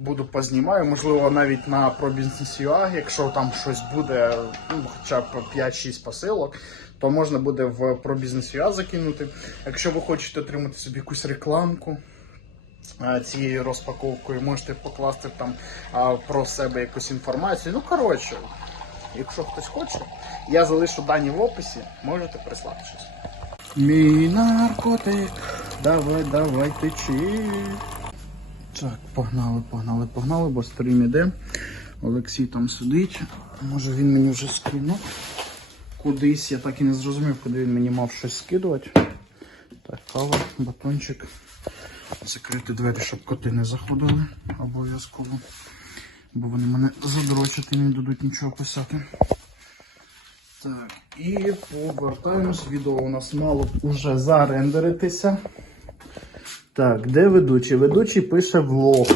буду познімаю, можливо, навіть на бізнес.ua, якщо там щось буде, ну, хоча б 5-6 посилок, то можна буде в бізнес.ua закинути. Якщо ви хочете отримати собі якусь рекламку е, цією розпаковкою, можете покласти там а, про себе якусь інформацію. Ну, коротше, якщо хтось хоче, я залишу дані в описі, можете прислати щось. Мій наркотик, давай, давай течи. Так, погнали, погнали, погнали, бо стрім іде. Олексій там сидить. Може він мені вже скинув. Кудись, я так і не зрозумів, куди він мені мав щось скидувати. Так, кава, батончик. Закрити двері, щоб коти не заходили. Обов'язково. Бо вони мене задрочать і не дадуть нічого писати. Так, і повертаємось. Відео у нас мало б уже зарендеритися. Так, де ведучий? Ведучий пише влог.